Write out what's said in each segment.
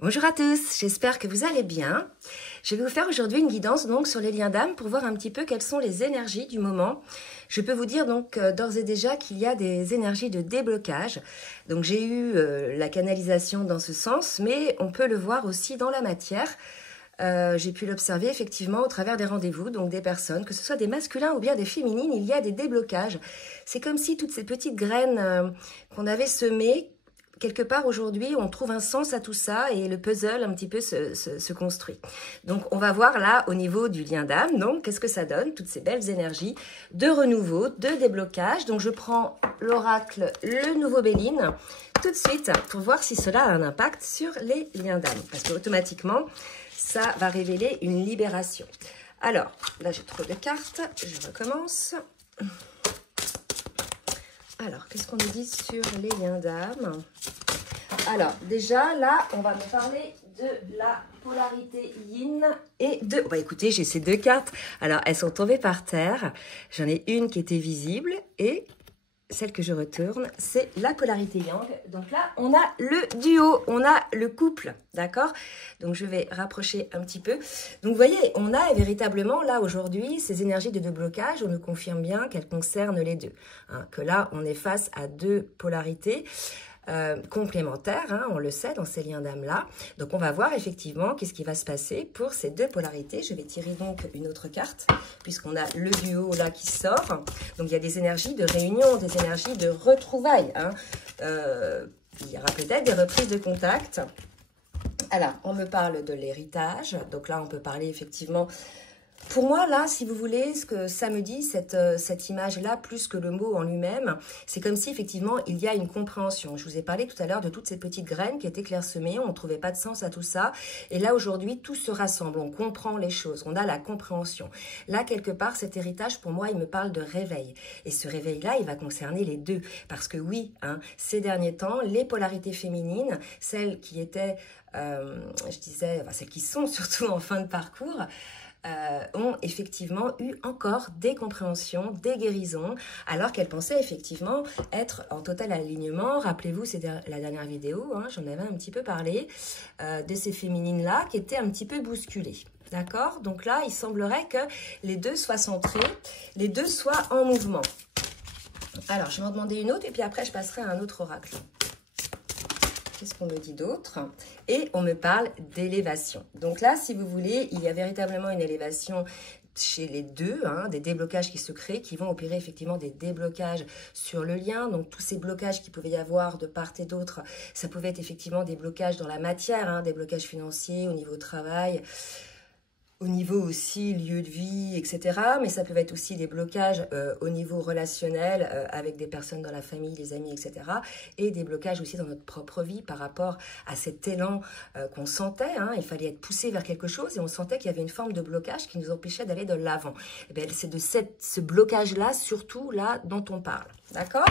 Bonjour à tous, j'espère que vous allez bien. Je vais vous faire aujourd'hui une guidance donc sur les liens d'âme pour voir un petit peu quelles sont les énergies du moment. Je peux vous dire donc d'ores et déjà qu'il y a des énergies de déblocage. Donc j'ai eu la canalisation dans ce sens, mais on peut le voir aussi dans la matière. J'ai pu l'observer effectivement au travers des rendez-vous, donc des personnes, que ce soit des masculins ou bien des féminines, il y a des déblocages. C'est comme si toutes ces petites graines qu'on avait semées, quelque part aujourd'hui, on trouve un sens à tout ça et le puzzle un petit peu se construit. Donc, on va voir là au niveau du lien d'âme, donc qu'est-ce que ça donne, toutes ces belles énergies de renouveau, de déblocage. Donc, je prends l'oracle, le nouveau Béline, tout de suite pour voir si cela a un impact sur les liens d'âme. Parce qu'automatiquement, ça va révéler une libération. Alors, là, j'ai trop de cartes, je recommence. Alors, qu'est-ce qu'on nous dit sur les liens d'âme? Alors, déjà, là, on va me parler de la polarité yin et de... Bah, écoutez, j'ai ces deux cartes. Alors, elles sont tombées par terre. J'en ai une qui était visible et celle que je retourne, c'est la polarité yang. Donc là, on a le duo, on a le couple, d'accord? Donc, je vais rapprocher un petit peu. Donc, vous voyez, on a véritablement, là, aujourd'hui, ces énergies de déblocage. On nous confirme bien qu'elles concernent les deux. Hein, que là, on est face à deux polarités complémentaires, hein, on le sait, dans ces liens d'âme-là. Donc, on va voir effectivement qu'est-ce qui va se passer pour ces deux polarités. Je vais tirer donc une autre carte, puisqu'on a le duo là qui sort. Donc, il y a des énergies de réunion, des énergies de retrouvailles. Hein. Il y aura peut-être des reprises de contact. Alors, on me parle de l'héritage. Donc là, on peut parler effectivement... Pour moi, là, si vous voulez, ce que ça me dit, cette image-là, plus que le mot en lui-même, c'est comme si, effectivement, il y a une compréhension. Je vous ai parlé tout à l'heure de toutes ces petites graines qui étaient clairsemées, on ne trouvait pas de sens à tout ça. Et là, aujourd'hui, tout se rassemble, on comprend les choses, on a la compréhension. Là, quelque part, cet héritage, pour moi, il me parle de réveil. Et ce réveil-là, il va concerner les deux. Parce que oui, hein, ces derniers temps, les polarités féminines, celles qui étaient, je disais, enfin, celles qui sont surtout en fin de parcours, ont effectivement eu encore des compréhensions, des guérisons, alors qu'elles pensaient effectivement être en total alignement. Rappelez-vous, c'est la dernière vidéo, hein, j'en avais un petit peu parlé, de ces féminines-là qui étaient un petit peu bousculées. D'accord? Donc là, il semblerait que les deux soient centrés, les deux soient en mouvement. Alors, je vais en demander une autre et puis après, je passerai à un autre oracle. Qu'est-ce qu'on me dit d'autre? Et on me parle d'élévation. Donc là, si vous voulez, il y a véritablement une élévation chez les deux, hein, des déblocages qui se créent, qui vont opérer effectivement des déblocages sur le lien. Donc tous ces blocages qu'il pouvait y avoir de part et d'autre, ça pouvait être effectivement des blocages dans la matière, hein, des blocages financiers au niveau travail, au niveau aussi lieu de vie, etc. Mais ça peut être aussi des blocages au niveau relationnel avec des personnes dans la famille, des amis, etc. Et des blocages aussi dans notre propre vie par rapport à cet élan qu'on sentait. Hein. Il fallait être poussé vers quelque chose et on sentait qu'il y avait une forme de blocage qui nous empêchait d'aller de l'avant. C'est de ce blocage-là, surtout là, dont on parle. D'accord?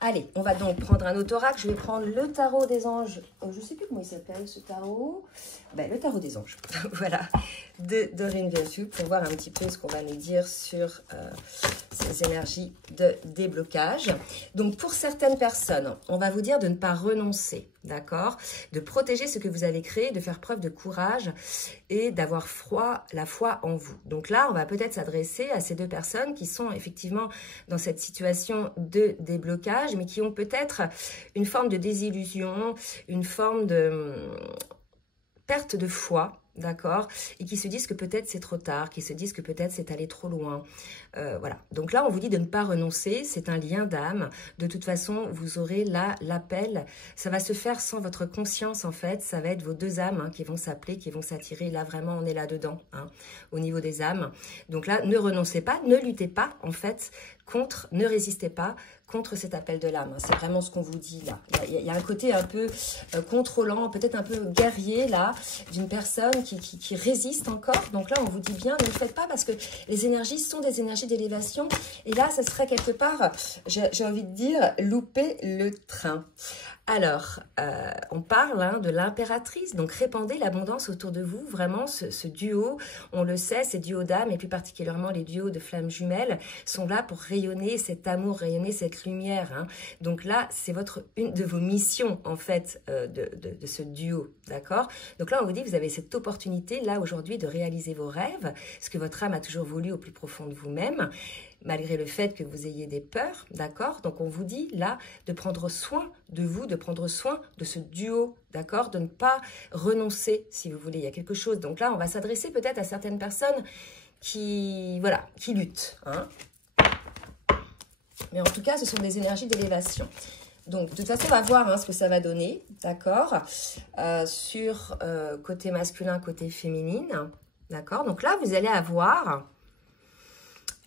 Allez, on va donc prendre un autre oracle. Je vais prendre le tarot des anges. Oh, je ne sais plus comment il s'appelle ce tarot. Le tarot des anges. Voilà. De Doreen Virtue pour voir un petit peu ce qu'on va nous dire sur ces énergies de déblocage. Donc, pour certaines personnes, on va vous dire de ne pas renoncer. D'accord? De protéger ce que vous avez créé, de faire preuve de courage et d'avoir la foi en vous. Donc là, on va peut-être s'adresser à ces deux personnes qui sont effectivement dans cette situation de déblocage, mais qui ont peut-être une forme de désillusion, une forme de perte de foi, d'accord, et qui se disent que peut-être c'est trop tard, qui se disent que peut-être c'est allé trop loin. Voilà. Donc là, on vous dit de ne pas renoncer, c'est un lien d'âme. De toute façon, vous aurez là l'appel. Ça va se faire sans votre conscience, en fait. Ça va être vos deux âmes hein, qui vont s'appeler, qui vont s'attirer. Là, vraiment, on est là-dedans, hein, au niveau des âmes. Donc là, ne renoncez pas, ne luttez pas, en fait, contre, ne résistez pas contre cet appel de l'âme. C'est vraiment ce qu'on vous dit là. Il y a un côté un peu contrôlant, peut-être un peu guerrier là, d'une personne qui résiste encore. Donc là, on vous dit bien, ne le faites pas parce que les énergies sont des énergies d'élévation. Et là, ça serait quelque part, j'ai envie de dire, louper le train. Alors, on parle hein, de l'impératrice, donc répandez l'abondance autour de vous. Vraiment, ce duo, on le sait, ces duos d'âmes, et plus particulièrement les duos de flammes jumelles, sont là pour rayonner cet amour, rayonner cette lumière. Hein. Donc là, c'est une de vos missions, en fait, de ce duo, d'accord? Donc là, on vous dit, vous avez cette opportunité, là, aujourd'hui, de réaliser vos rêves, ce que votre âme a toujours voulu au plus profond de vous-même, malgré le fait que vous ayez des peurs, d'accord? Donc, on vous dit, là, de prendre soin de vous, de prendre soin de ce duo, d'accord? De ne pas renoncer, si vous voulez. Il y a quelque chose. Donc là, on va s'adresser peut-être à certaines personnes qui, voilà, qui luttent, hein? Mais en tout cas, ce sont des énergies d'élévation. Donc, de toute façon, on va voir hein, ce que ça va donner, d'accord? Sur côté masculin, côté féminine, d'accord? Donc là, vous allez avoir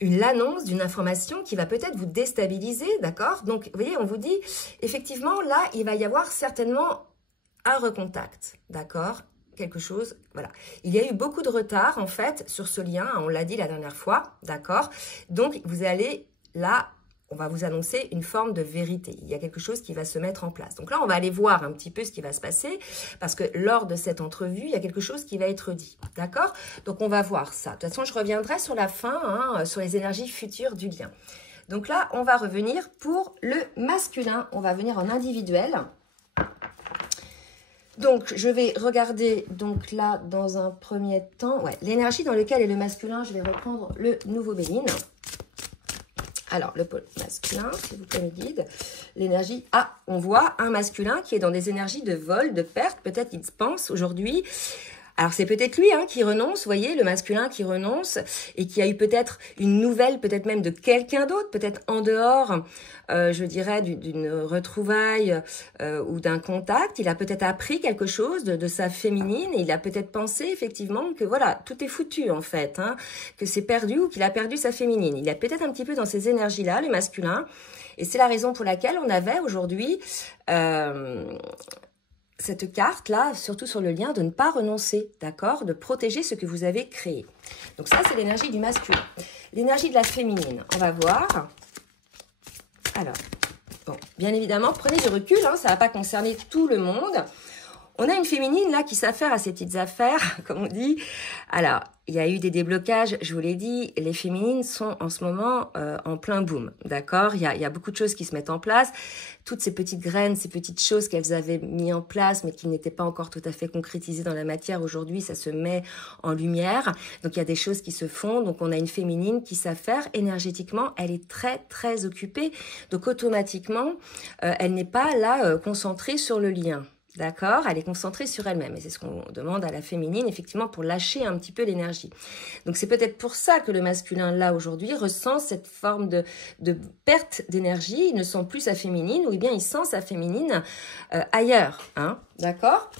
l'annonce d'une information qui va peut-être vous déstabiliser, d'accord? Donc, vous voyez, on vous dit, effectivement, là, il va y avoir certainement un recontact, d'accord? Quelque chose, voilà. Il y a eu beaucoup de retard, en fait, sur ce lien, on l'a dit la dernière fois, d'accord? Donc, vous allez, là, on va vous annoncer une forme de vérité. Il y a quelque chose qui va se mettre en place. Donc là, on va aller voir un petit peu ce qui va se passer, parce que lors de cette entrevue, il y a quelque chose qui va être dit. D'accord? Donc, on va voir ça. De toute façon, je reviendrai sur la fin, hein, sur les énergies futures du lien. Donc là, on va revenir pour le masculin. On va venir en individuel. Donc, je vais regarder, donc là, dans un premier temps, ouais, l'énergie dans laquelle est le masculin. Je vais reprendre le nouveau Béline. Alors, le pôle masculin, s'il vous plaît, mes guides. L'énergie, on voit un masculin qui est dans des énergies de vol, de perte. Peut-être qu'il pense aujourd'hui. Alors, c'est peut-être lui hein, qui renonce, vous voyez, le masculin qui renonce et qui a eu peut-être une nouvelle, peut-être même de quelqu'un d'autre, peut-être en dehors, je dirais, d'une retrouvaille ou d'un contact. Il a peut-être appris quelque chose de sa féminine et il a peut-être pensé effectivement que voilà, tout est foutu en fait, hein, que c'est perdu ou qu'il a perdu sa féminine. Il est peut-être un petit peu dans ces énergies-là, le masculin. Et c'est la raison pour laquelle on avait aujourd'hui cette carte-là, surtout sur le lien, de ne pas renoncer, d'accord? De protéger ce que vous avez créé. Donc ça, c'est l'énergie du masculin. L'énergie de la féminine, on va voir. Alors, bon, bien évidemment, prenez du recul, hein, ça ne va pas concerner tout le monde. On a une féminine, là, qui s'affaire à ses petites affaires, comme on dit. Alors, il y a eu des déblocages, je vous l'ai dit, les féminines sont en ce moment en plein boom, d'accord? Il y a beaucoup de choses qui se mettent en place. Toutes ces petites graines, ces petites choses qu'elles avaient mis en place, mais qui n'étaient pas encore tout à fait concrétisées dans la matière, aujourd'hui, ça se met en lumière. Donc, il y a des choses qui se font. Donc, on a une féminine qui s'affaire énergétiquement. Elle est très, très occupée. Donc, automatiquement, elle n'est pas là concentrée sur le lien. D'accord? Elle est concentrée sur elle-même. Et c'est ce qu'on demande à la féminine, effectivement, pour lâcher un petit peu l'énergie. Donc, c'est peut-être pour ça que le masculin, là, aujourd'hui, ressent cette forme de perte d'énergie. Il ne sent plus sa féminine, ou bien il sent sa féminine ailleurs. Hein? D'accord?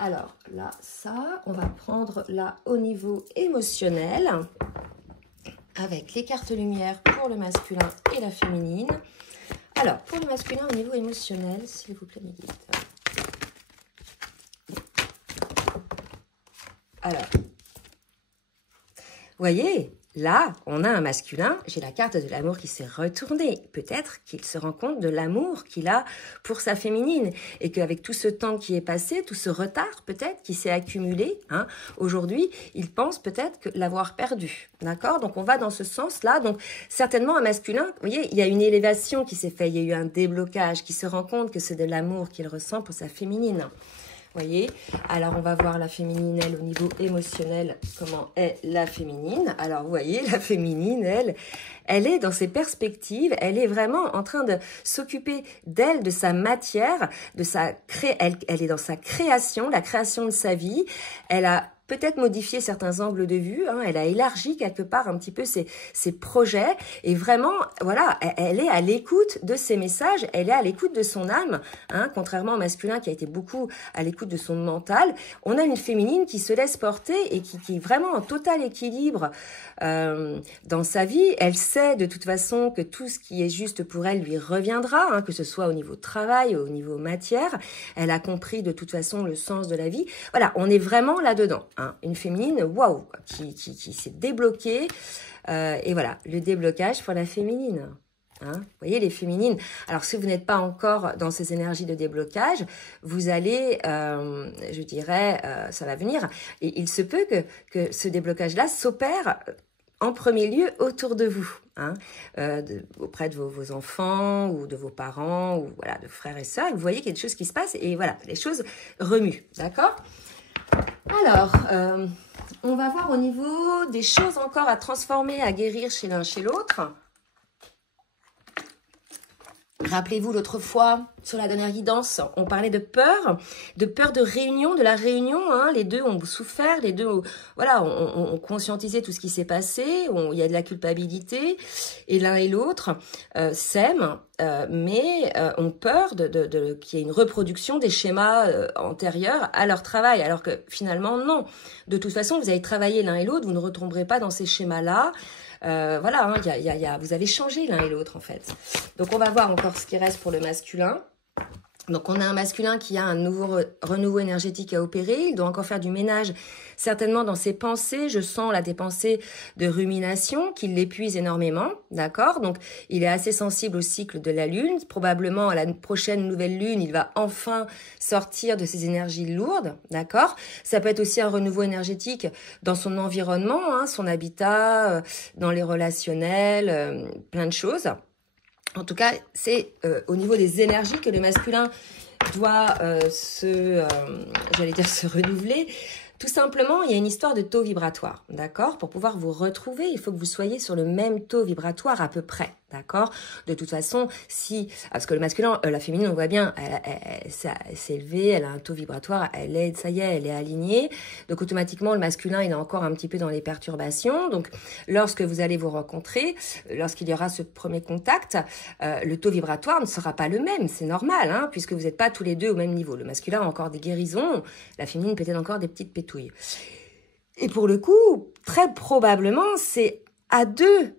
Alors, là, ça, on va prendre là au niveau émotionnel, avec les cartes lumière pour le masculin et la féminine. Alors, pour le masculin, au niveau émotionnel, s'il vous plaît, mes guides. Alors, vous voyez, là, on a un masculin, j'ai la carte de l'amour qui s'est retournée. Peut-être qu'il se rend compte de l'amour qu'il a pour sa féminine et qu'avec tout ce temps qui est passé, tout ce retard peut-être qui s'est accumulé, hein, aujourd'hui, il pense peut-être que l'avoir perdu. D'accord? Donc, on va dans ce sens-là. Donc, certainement, un masculin, vous voyez, il y a une élévation qui s'est faite, il y a eu un déblocage, qui se rend compte que c'est de l'amour qu'il ressent pour sa féminine. Voyez, alors on va voir la féminine, elle, au niveau émotionnel, comment est la féminine. Alors, vous voyez, la féminine, elle est dans ses perspectives, elle est vraiment en train de s'occuper d'elle, de sa matière, elle est dans sa création, la création de sa vie. Elle a peut-être modifié certains angles de vue, hein, elle a élargi quelque part un petit peu ses projets et vraiment, voilà, elle est à l'écoute de ses messages, elle est à l'écoute de son âme, hein, contrairement au masculin qui a été beaucoup à l'écoute de son mental. On a une féminine qui se laisse porter et qui est vraiment en total équilibre dans sa vie. Elle sait de toute façon que tout ce qui est juste pour elle lui reviendra, hein, que ce soit au niveau travail, au niveau matière. Elle a compris de toute façon le sens de la vie. Voilà, on est vraiment là-dedans. Hein, une féminine, waouh, qui s'est débloquée. Et voilà, le déblocage pour la féminine. Hein, vous voyez, les féminines. Alors, si vous n'êtes pas encore dans ces énergies de déblocage, vous allez, je dirais, ça va venir. Et il se peut que ce déblocage-là s'opère en premier lieu autour de vous, hein, auprès de vos enfants ou de vos parents ou voilà, de frères et sœurs. Et vous voyez qu'il y a des choses qui se passent et voilà, les choses remuent, d'accord? Alors, on va voir au niveau des choses encore à transformer, à guérir chez l'un chez l'autre. Rappelez-vous l'autre fois, sur la dernière guidance, on parlait de peur de réunion, de la réunion. Hein, les deux ont souffert, les deux voilà, ont conscientisé tout ce qui s'est passé. Il y a de la culpabilité et l'un et l'autre s'aiment, mais ont peur qu'il y ait une reproduction des schémas antérieurs à leur travail. Alors que finalement, non. De toute façon, vous avez travaillé l'un et l'autre, vous ne retomberez pas dans ces schémas-là. Voilà, hein, vous avez changé l'un et l'autre en fait. Donc on va voir encore ce qui reste pour le masculin. Donc on a un masculin qui a un nouveau renouveau énergétique à opérer. Il doit encore faire du ménage certainement dans ses pensées. Je sens là des pensées de rumination qui l'épuisent énormément, d'accord? Donc il est assez sensible au cycle de la lune. Probablement à la prochaine nouvelle lune, il va enfin sortir de ses énergies lourdes, d'accord? Ça peut être aussi un renouveau énergétique dans son environnement, hein, son habitat, dans les relationnels, plein de choses. En tout cas, c'est au niveau des énergies que le masculin doit j'allais dire se renouveler. Tout simplement, il y a une histoire de taux vibratoire, d'accord? Pour pouvoir vous retrouver, il faut que vous soyez sur le même taux vibratoire à peu près, d'accord? De toute façon, parce que le masculin, la féminine, on voit bien, elle s'est élevée, elle a un taux vibratoire, ça y est, elle est alignée. Donc automatiquement, le masculin, il est encore un petit peu dans les perturbations. Donc lorsque vous allez vous rencontrer, lorsqu'il y aura ce premier contact, le taux vibratoire ne sera pas le même, c'est normal, hein, puisque vous n'êtes pas tous les deux au même niveau. Le masculin a encore des guérisons, la féminine peut-être encore des petites pétouilles. Et pour le coup, très probablement, c'est à deux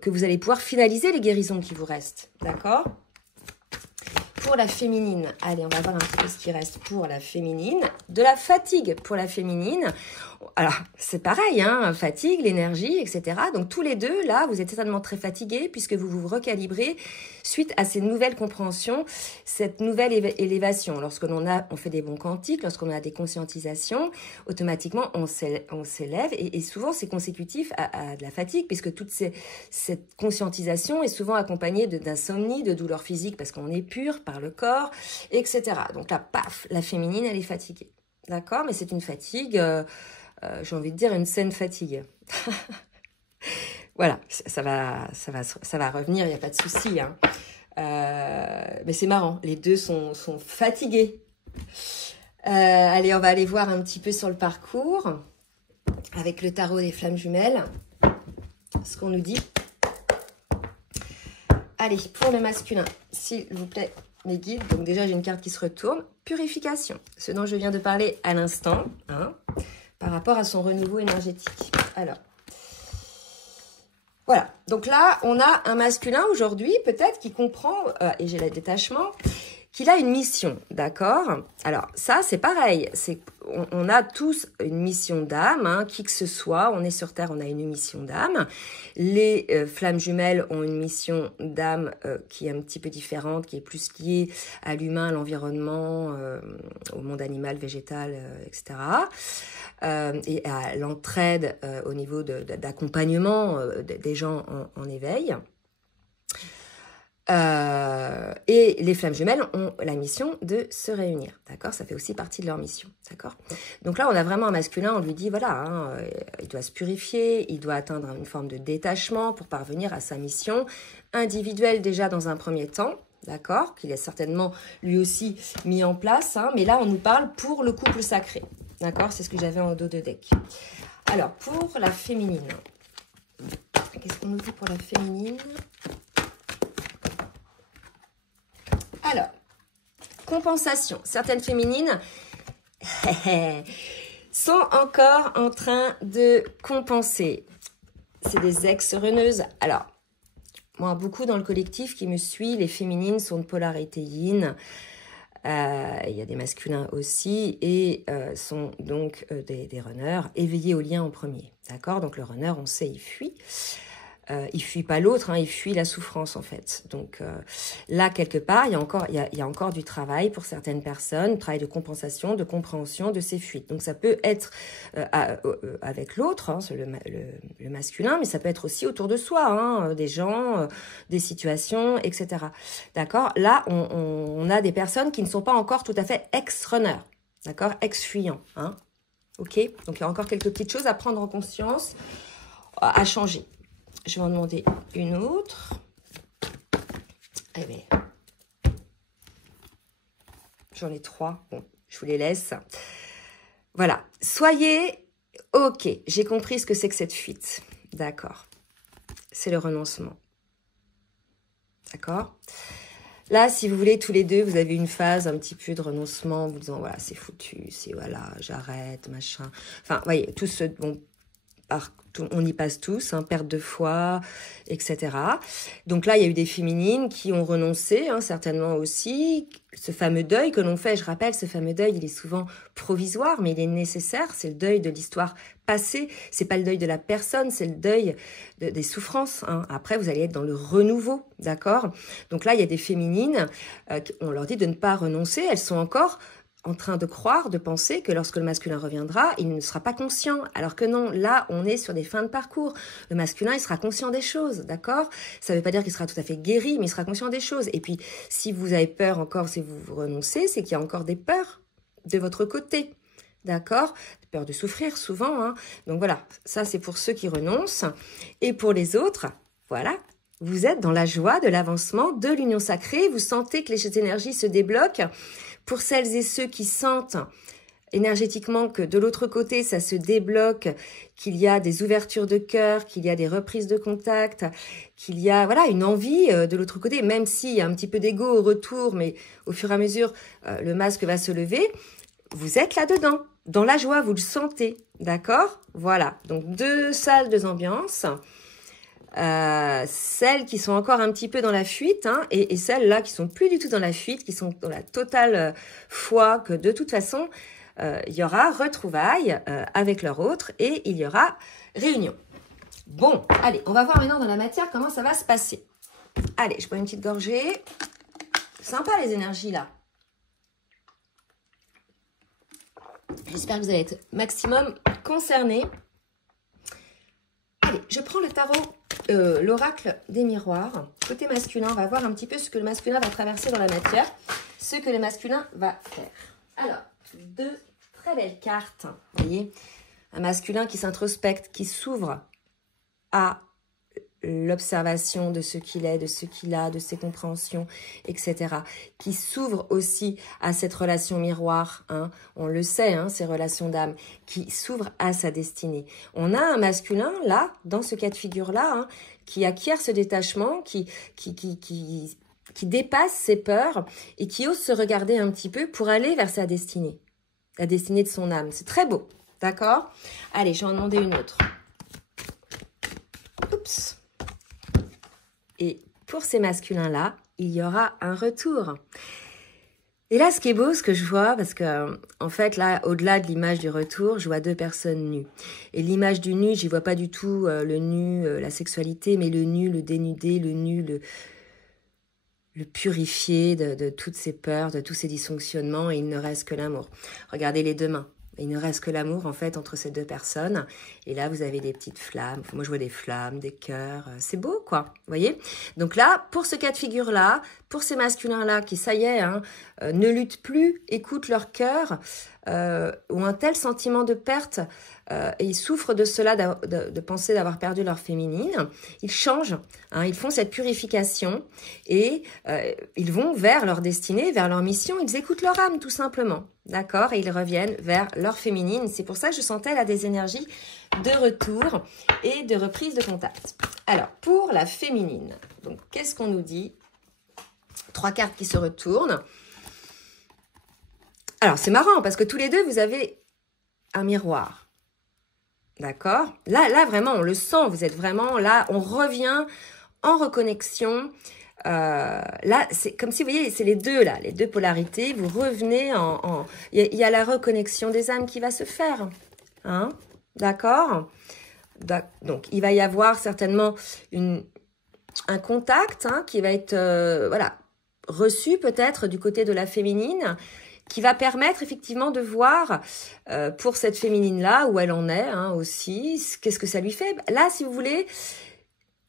que vous allez pouvoir finaliser les guérisons qui vous restent, d'accord? Pour la féminine, allez, on va voir un petit peu ce qui reste pour la féminine. De la fatigue pour la féminine. Alors, c'est pareil, hein, fatigue, l'énergie, etc. Donc, tous les deux, là, vous êtes certainement très fatigués puisque vous vous recalibrez suite à ces nouvelles compréhensions, cette nouvelle élévation. Lorsque on fait des bons quantiques, lorsqu'on a des conscientisations, automatiquement, on s'élève et souvent, c'est consécutif à de la fatigue puisque cette conscientisation est souvent accompagnée d'insomnie, de douleurs physiques parce qu'on est pur par le corps, etc. Donc là, paf, la féminine, elle est fatiguée. D'accord? Mais c'est une fatigue, j'ai envie de dire une saine fatigue. Voilà, ça va revenir, il n'y a pas de souci. Hein. Mais c'est marrant, les deux sont fatigués. Allez, on va aller voir un petit peu sur le parcours avec le tarot des flammes jumelles. Ce qu'on nous dit. Allez, pour le masculin, s'il vous plaît, mes guides. Donc déjà, j'ai une carte qui se retourne. Purification, ce dont je viens de parler à l'instant, hein, par rapport à son renouveau énergétique. Alors, voilà. Donc là, on a un masculin aujourd'hui, peut-être, qui comprend, et j'ai le détachement, qu'il a une mission, d'accord? Alors, ça, c'est pareil. On a tous une mission d'âme, hein, qui que ce soit. On est sur Terre, on a une mission d'âme. Les flammes jumelles ont une mission d'âme qui est un petit peu différente, qui est plus liée à l'humain, à l'environnement, au monde animal, végétal, etc. Et à l'entraide au niveau d'accompagnement des gens en éveil. Et les flammes jumelles ont la mission de se réunir, d'accord? Ça fait aussi partie de leur mission, d'accord? Donc là, on a vraiment un masculin, on lui dit, voilà, hein, il doit se purifier, il doit atteindre une forme de détachement pour parvenir à sa mission individuelle déjà dans un premier temps, d'accord? Qu'il a certainement lui aussi mis en place, hein, mais là, on nous parle pour le couple sacré, d'accord? C'est ce que j'avais en dos de deck. Alors, pour la féminine, qu'est-ce qu'on nous dit pour la féminine? Alors, compensation. Certaines féminines sont encore en train de compenser. C'est des ex-reneuses. Alors, moi, beaucoup dans le collectif qui me suit, les féminines sont de polarité yin. Il y a des masculins aussi et sont donc des runners éveillés au lien en premier. D'accord? Donc, le runner, on sait, il fuit. il fuit pas l'autre, hein, il fuit la souffrance en fait. Donc là quelque part, il y a encore du travail pour certaines personnes, travail de compensation, de compréhension de ces fuites. Donc ça peut être avec l'autre, hein, le masculin, mais ça peut être aussi autour de soi, hein, des gens, des situations, etc. D'accord? Là, on a des personnes qui ne sont pas encore tout à fait ex-runner, d'accord? Ex-fuyant, hein? Ok? Donc il y a encore quelques petites choses à prendre en conscience, à changer. Je vais en demander une autre. Eh bien, j'en ai 3. Bon, je vous les laisse. Voilà. Soyez... Ok, j'ai compris ce que c'est que cette fuite. D'accord. C'est le renoncement. D'accord? Là, si vous voulez, tous les deux, vous avez une phase un petit peu de renoncement, vous disant, voilà, c'est foutu, c'est voilà, j'arrête, machin. Enfin, vous voyez, tout ce... Bon, on y passe tous, hein, perte de foi, etc. Donc là, il y a eu des féminines qui ont renoncé, hein, certainement aussi. Ce fameux deuil que l'on fait, je rappelle, ce fameux deuil, il est souvent provisoire, mais il est nécessaire. C'est le deuil de l'histoire passée. C'est pas le deuil de la personne, c'est le deuil des souffrances, hein. Après, vous allez être dans le renouveau, d'accord? Donc là, il y a des féminines, on leur dit de ne pas renoncer. Elles sont encore en train de croire, de penser que lorsque le masculin reviendra, il ne sera pas conscient. Alors que non, là, on est sur des fins de parcours. Le masculin, il sera conscient des choses, d'accord? Ça ne veut pas dire qu'il sera tout à fait guéri, mais il sera conscient des choses. Et puis, si vous avez peur encore, si vous renoncez, c'est qu'il y a encore des peurs de votre côté, d'accord? Peur de souffrir, souvent, hein. Donc voilà, ça, c'est pour ceux qui renoncent. Et pour les autres, voilà, vous êtes dans la joie de l'avancement, de l'union sacrée. Vous sentez que les énergies se débloquent. Pour celles et ceux qui sentent énergétiquement que de l'autre côté, ça se débloque, qu'il y a des ouvertures de cœur, qu'il y a des reprises de contact, qu'il y a voilà une envie de l'autre côté, même s'il y a un petit peu d'ego au retour, mais au fur et à mesure, le masque va se lever, vous êtes là-dedans, dans la joie, vous le sentez, d'accord? Voilà, donc 2 salles, 2 ambiances. Celles qui sont encore un petit peu dans la fuite, hein, et celles-là qui sont plus du tout dans la fuite, qui sont dans la totale foi que de toute façon, il y aura retrouvailles avec leur autre et il y aura réunion. Bon, allez, on va voir maintenant dans la matière comment ça va se passer. Allez, je prends une petite gorgée. Sympa les énergies là. J'espère que vous allez être maximum concernés. Allez, je prends le tarot, l'oracle des miroirs. Côté masculin, on va voir un petit peu ce que le masculin va traverser dans la matière, ce que le masculin va faire. Alors, 2 très belles cartes. Vous voyez, un masculin qui s'introspecte, qui s'ouvre à l'observation de ce qu'il est, de ce qu'il a, de ses compréhensions, etc. Qui s'ouvre aussi à cette relation miroir, hein, on le sait, hein, ces relations d'âme, qui s'ouvre à sa destinée. On a un masculin, là, dans ce cas de figure-là, hein, qui acquiert ce détachement, qui dépasse ses peurs et qui ose se regarder un petit peu pour aller vers sa destinée, la destinée de son âme. C'est très beau, d'accord? Allez, je vais en demander une autre. Oups. Et pour ces masculins-là, il y aura un retour. Et là, ce qui est beau, ce que je vois, parce que en fait, là, au-delà de l'image du retour, je vois 2 personnes nues. Et l'image du nu, j'y vois pas du tout le nu, la sexualité, mais le nu, le dénudé, le nu, le purifié de toutes ces peurs, de tous ces dysfonctionnements, et il ne reste que l'amour. Regardez les 2 mains. Il ne reste que l'amour, en fait, entre ces 2 personnes. Et là, vous avez des petites flammes. Moi, je vois des flammes, des cœurs. C'est beau, quoi. Vous voyez? Donc là, pour ce cas de figure-là, pour ces masculins-là qui, ça y est, hein, ne luttent plus, écoutent leur cœur, ont un tel sentiment de perte, et ils souffrent de cela, de penser d'avoir perdu leur féminine. Ils changent, hein, ils font cette purification et ils vont vers leur destinée, vers leur mission. Ils écoutent leur âme, tout simplement. D'accord? Et ils reviennent vers leur féminine. C'est pour ça que je sentais là des énergies de retour et de reprise de contact. Alors, pour la féminine, donc qu'est-ce qu'on nous dit? 3 cartes qui se retournent. Alors, c'est marrant parce que tous les deux, vous avez un miroir. D'accord? Là, vraiment, on le sent. Vous êtes vraiment là. On revient en reconnexion. Là, c'est comme si, vous voyez, c'est les 2 là, les 2 polarités. Vous revenez il y a la reconnexion des âmes qui va se faire. Hein? D'accord? Donc, il va y avoir certainement un contact hein, qui va être voilà, reçu peut-être du côté de la féminine, qui va permettre effectivement de voir pour cette féminine-là où elle en est hein, aussi, qu'est-ce que ça lui fait. Là, si vous voulez,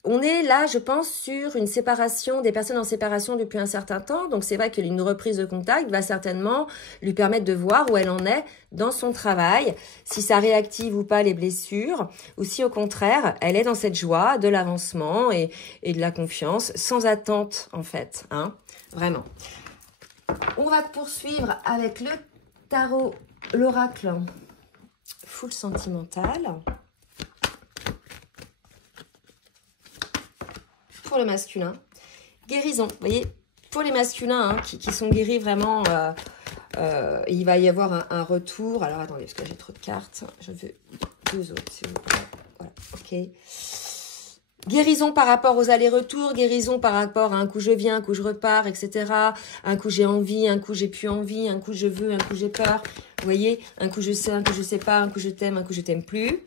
on est là, je pense, sur une séparation, des personnes en séparation depuis un certain temps. Donc, c'est vrai qu'une reprise de contact va certainement lui permettre de voir où elle en est dans son travail, si ça réactive ou pas les blessures, ou si au contraire, elle est dans cette joie de l'avancement et de la confiance, sans attente en fait, hein, vraiment. On va poursuivre avec le tarot, l'oracle full sentimental. Pour le masculin, guérison, vous voyez, pour les masculins hein, qui sont guéris vraiment, il va y avoir un retour. Alors attendez, parce que j'ai trop de cartes, je veux 2 autres s'il vous plaît. Voilà, ok. Guérison par rapport aux allers-retours, guérison par rapport à un coup je viens, un coup je repars, etc. Un coup j'ai envie, un coup j'ai plus envie, un coup je veux, un coup j'ai peur. Vous voyez, un coup je sais, un coup je sais pas, un coup je t'aime, un coup je t'aime plus.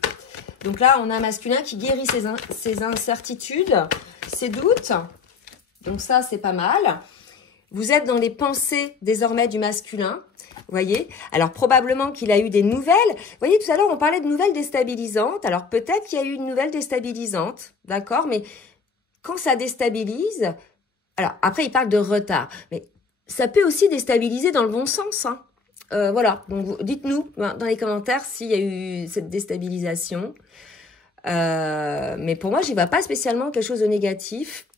Donc là, on a un masculin qui guérit ses incertitudes, ses doutes. Donc ça, c'est pas mal. Vous êtes dans les pensées désormais du masculin. Vous voyez, alors probablement qu'il a eu des nouvelles. Vous voyez, tout à l'heure, on parlait de nouvelles déstabilisantes. Alors peut-être qu'il y a eu une nouvelle déstabilisante, d'accord? Mais quand ça déstabilise, alors après, il parle de retard. Mais ça peut aussi déstabiliser dans le bon sens, hein. Voilà, donc dites-nous dans les commentaires s'il y a eu cette déstabilisation. Mais pour moi, j'y vois pas spécialement quelque chose de négatif.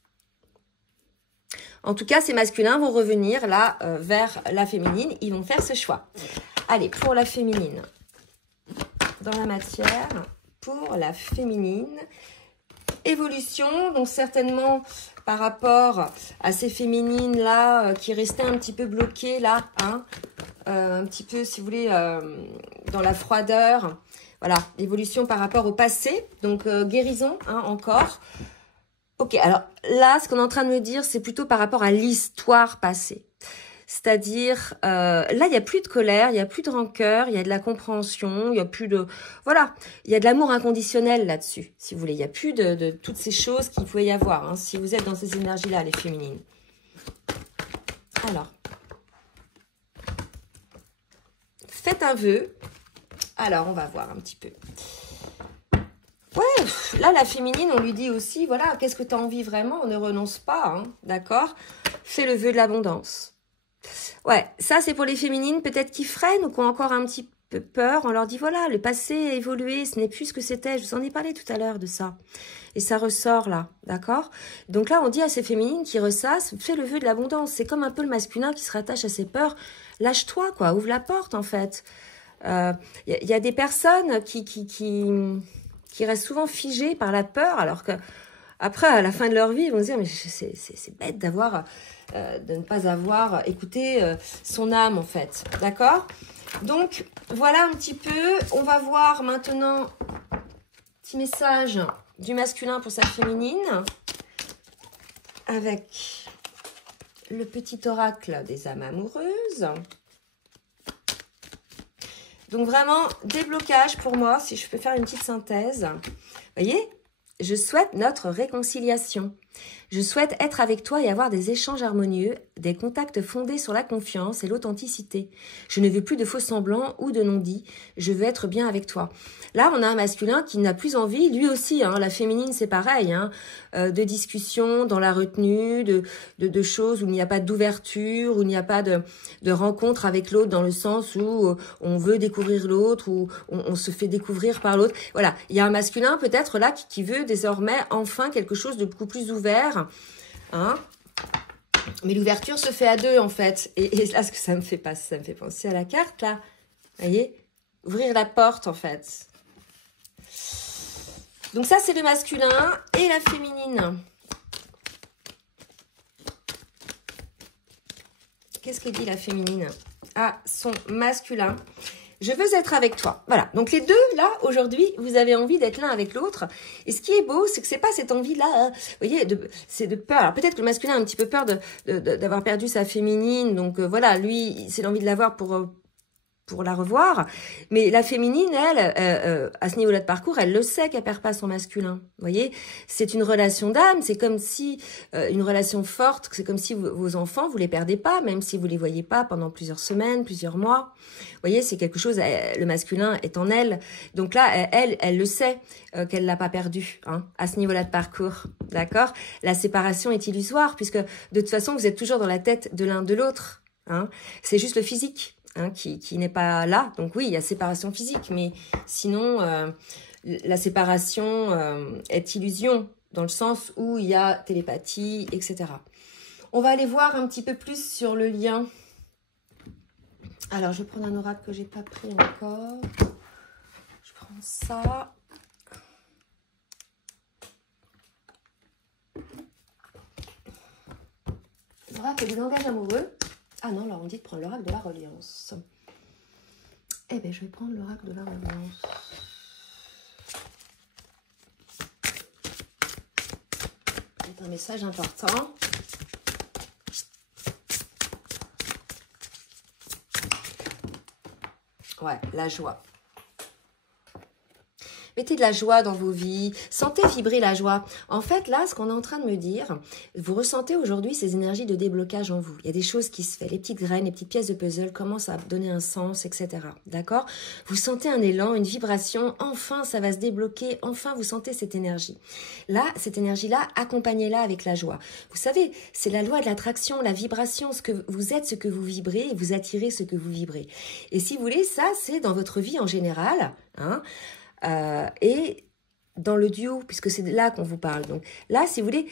En tout cas, ces masculins vont revenir là vers la féminine. Ils vont faire ce choix. Allez, pour la féminine, dans la matière, pour la féminine, évolution. Donc certainement par rapport à ces féminines là qui restaient un petit peu bloquées là, hein, un petit peu, si vous voulez, dans la froideur. Voilà, évolution par rapport au passé. Donc guérison, hein, encore. Ok, alors là, ce qu'on est en train de me dire, c'est plutôt par rapport à l'histoire passée. C'est-à-dire, là, il n'y a plus de colère, il n'y a plus de rancœur, il y a de la compréhension, il n'y a plus de... Voilà, il y a de l'amour inconditionnel là-dessus, si vous voulez. Il n'y a plus de toutes ces choses qu'il pouvait y avoir, hein, si vous êtes dans ces énergies-là, les féminines. Alors, faites un vœu. Alors, on va voir un petit peu. Ouais, là, la féminine, on lui dit aussi, voilà, qu'est-ce que tu as envie vraiment? On ne renonce pas, hein, d'accord? Fais le vœu de l'abondance. Ouais, ça, c'est pour les féminines, peut-être qui freinent ou qui ont encore un petit peu peur. On leur dit, voilà, le passé a évolué, ce n'est plus ce que c'était. Je vous en ai parlé tout à l'heure de ça. Et ça ressort là, d'accord? Donc là, on dit à ces féminines qui ressassent, fais le vœu de l'abondance. C'est comme un peu le masculin qui se rattache à ses peurs. Lâche-toi, quoi, ouvre la porte, en fait. Y a des personnes qui restent souvent figées par la peur, alors que après, à la fin de leur vie, ils vont se dire, mais c'est bête d'avoir, de ne pas avoir écouté son âme, en fait. D'accord? Donc, voilà un petit peu. On va voir maintenant, petit message du masculin pour sa féminine, avec le petit oracle des âmes amoureuses. Donc vraiment, déblocage pour moi, si je peux faire une petite synthèse. Vous voyez, je souhaite notre réconciliation. Je souhaite être avec toi et avoir des échanges harmonieux, des contacts fondés sur la confiance et l'authenticité. Je ne veux plus de faux semblants ou de non-dits. Je veux être bien avec toi. Là, on a un masculin qui n'a plus envie, lui aussi, hein, la féminine, c'est pareil, hein, de discussion dans la retenue, de choses où il n'y a pas d'ouverture, où il n'y a pas de rencontre avec l'autre dans le sens où on veut découvrir l'autre, où on se fait découvrir par l'autre. Voilà, il y a un masculin peut-être là qui veut désormais enfin quelque chose de beaucoup plus ouvert, hein. Mais l'ouverture se fait à deux en fait. Et là, ce que ça me fait penser à la carte là. Vous voyez, ouvrir la porte en fait. Donc ça, c'est le masculin et la féminine. Qu'est-ce que dit la féminine à son masculin? Je veux être avec toi. Voilà. Donc, les deux, là, aujourd'hui, vous avez envie d'être l'un avec l'autre. Et ce qui est beau, c'est que c'est pas cette envie-là, hein, vous voyez, c'est de peur. Alors, peut-être que le masculin a un petit peu peur d'avoir perdu sa féminine. Donc, voilà, lui, c'est l'envie de l'avoir pour pour la revoir. Mais la féminine, elle, à ce niveau-là de parcours, elle le sait qu'elle perd pas son masculin. Vous voyez, c'est une relation d'âme, c'est comme si, une relation forte, c'est comme si vos enfants, vous les perdez pas, même si vous les voyez pas pendant plusieurs semaines, plusieurs mois. Vous voyez, c'est quelque chose, le masculin est en elle. Donc là, elle le sait qu'elle l'a pas perdu, hein, à ce niveau-là de parcours. D'accord? La séparation est illusoire, puisque de toute façon, vous êtes toujours dans la tête de l'un de l'autre. Hein. C'est juste le physique, hein, qui n'est pas là. Donc oui, il y a séparation physique, mais sinon, la séparation est illusion, dans le sens où il y a télépathie, etc. On va aller voir un petit peu plus sur le lien. Alors, je vais prendre un oracle que j'ai pas pris encore. Je prends ça. L'oracle du langage amoureux. Ah non, là on dit de prendre l'oracle de la reliance. Eh bien, je vais prendre l'oracle de la reliance. C'est un message important. Ouais, la joie. Mettez de la joie dans vos vies, sentez vibrer la joie. En fait, là, ce qu'on est en train de me dire, vous ressentez aujourd'hui ces énergies de déblocage en vous. Il y a des choses qui se font, les petites graines, les petites pièces de puzzle commencent à donner un sens, etc. D'accord? Vous sentez un élan, une vibration, enfin, ça va se débloquer, enfin, vous sentez cette énergie. Là, cette énergie-là, accompagnez-la avec la joie. Vous savez, c'est la loi de l'attraction, la vibration, ce que vous êtes, ce que vous vibrez, et vous attirez ce que vous vibrez. Et si vous voulez, ça, c'est dans votre vie en général, hein, et dans le duo, puisque c'est là qu'on vous parle. Donc là, si vous voulez,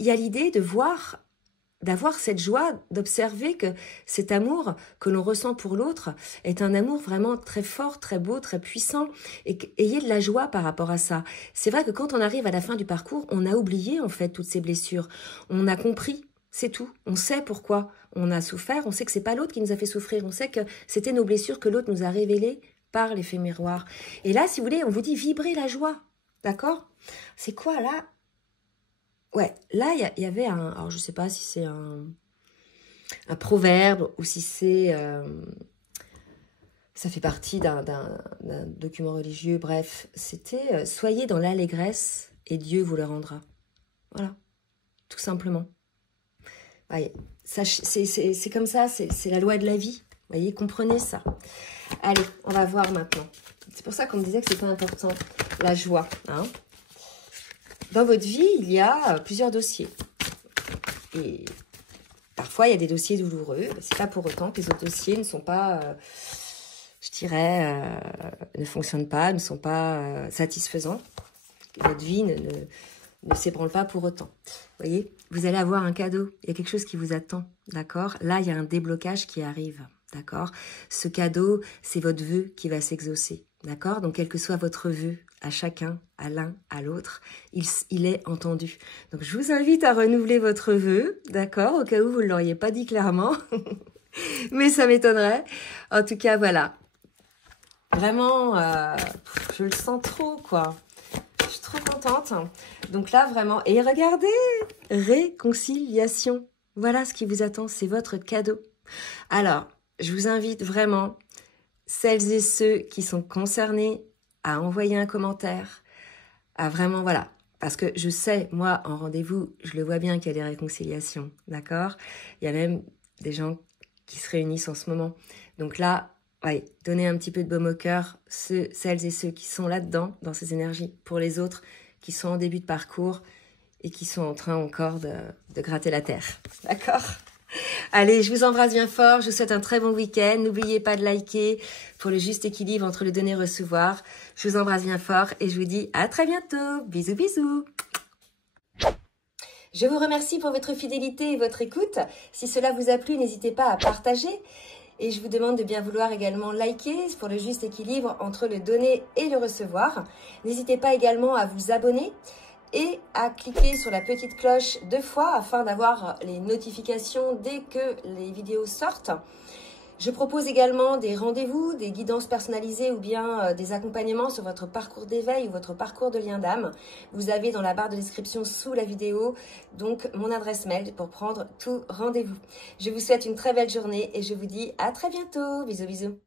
il y a l'idée de voir, d'avoir cette joie, d'observer que cet amour que l'on ressent pour l'autre est un amour vraiment très fort, très beau, très puissant, et ayez de la joie par rapport à ça. C'est vrai que quand on arrive à la fin du parcours, on a oublié en fait toutes ces blessures. On a compris, c'est tout. On sait pourquoi on a souffert, on sait que c'est pas l'autre qui nous a fait souffrir, on sait que c'était nos blessures que l'autre nous a révélées par l'effet miroir. Et là, si vous voulez, on vous dit vibrer la joie. D'accord? C'est quoi là? Ouais, là, il y avait un... Alors, je ne sais pas si c'est un proverbe ou si c'est... ça fait partie d'un document religieux. Bref, c'était soyez dans l'allégresse et Dieu vous le rendra. Voilà, tout simplement. Ouais, c'est comme ça, c'est la loi de la vie. Vous voyez, comprenez ça. Allez, on va voir maintenant. C'est pour ça qu'on me disait que c'était important, la joie. Hein. Dans votre vie, il y a plusieurs dossiers. Et parfois, il y a des dossiers douloureux. C'est pas pour autant que les autres dossiers ne sont pas, je dirais, ne fonctionnent pas, ne sont pas satisfaisants. Votre vie ne s'ébranle pas pour autant. Vous voyez, vous allez avoir un cadeau. Il y a quelque chose qui vous attend. D'accord? Là, il y a un déblocage qui arrive. D'accord? Ce cadeau, c'est votre vœu qui va s'exaucer. D'accord? Donc, quel que soit votre vœu, à chacun, à l'un, à l'autre, il est entendu. Donc, je vous invite à renouveler votre vœu, d'accord? Au cas où vous ne l'auriez pas dit clairement. Mais ça m'étonnerait. En tout cas, voilà. Vraiment, je le sens trop, quoi. Je suis trop contente. Donc là, vraiment... Et regardez, réconciliation. Voilà ce qui vous attend, c'est votre cadeau. Alors, je vous invite vraiment, celles et ceux qui sont concernés, à envoyer un commentaire, à vraiment, voilà, parce que je sais, moi, en rendez-vous, je le vois bien qu'il y a des réconciliations, d'accord? Il y a même des gens qui se réunissent en ce moment. Donc là, ouais, donnez un petit peu de baume au cœur, celles et ceux qui sont là-dedans, dans ces énergies, pour les autres qui sont en début de parcours et qui sont en train encore de gratter la terre, d'accord? Allez, je vous embrasse bien fort, je vous souhaite un très bon week-end. N'oubliez pas de liker pour le juste équilibre entre le donner et recevoir. Je vous embrasse bien fort et je vous dis à très bientôt. Bisous, bisous. Je vous remercie pour votre fidélité et votre écoute. Si cela vous a plu, n'hésitez pas à partager. Et je vous demande de bien vouloir également liker pour le juste équilibre entre le donner et le recevoir. N'hésitez pas également à vous abonner et à cliquer sur la petite cloche 2 fois afin d'avoir les notifications dès que les vidéos sortent. Je propose également des rendez-vous, des guidances personnalisées ou bien des accompagnements sur votre parcours d'éveil ou votre parcours de lien d'âme. Vous avez dans la barre de description sous la vidéo donc mon adresse mail pour prendre tout rendez-vous. Je vous souhaite une très belle journée et je vous dis à très bientôt. Bisous bisous.